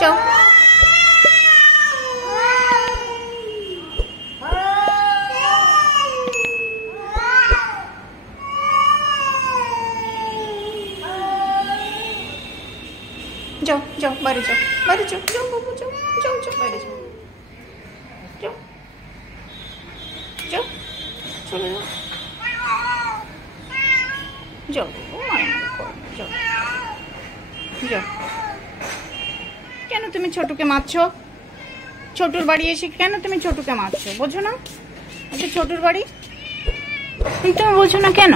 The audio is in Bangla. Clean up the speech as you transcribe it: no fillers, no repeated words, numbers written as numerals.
যাও। যাও যাও বাইরে যাও, বাইরে যাও, যাও বাবু যাও, যাও যাও বাইরে যাও, যাও যাও, চলে যাও, যাও যাও যাও। কেন তুমি ছোটুকে মারছো? ছোটুর বাড়ি এসে কেন তুমি ছোটুকে মারছো? বোঝো না এটা ছোটুর বাড়ি? তুমি বোঝো না কেন?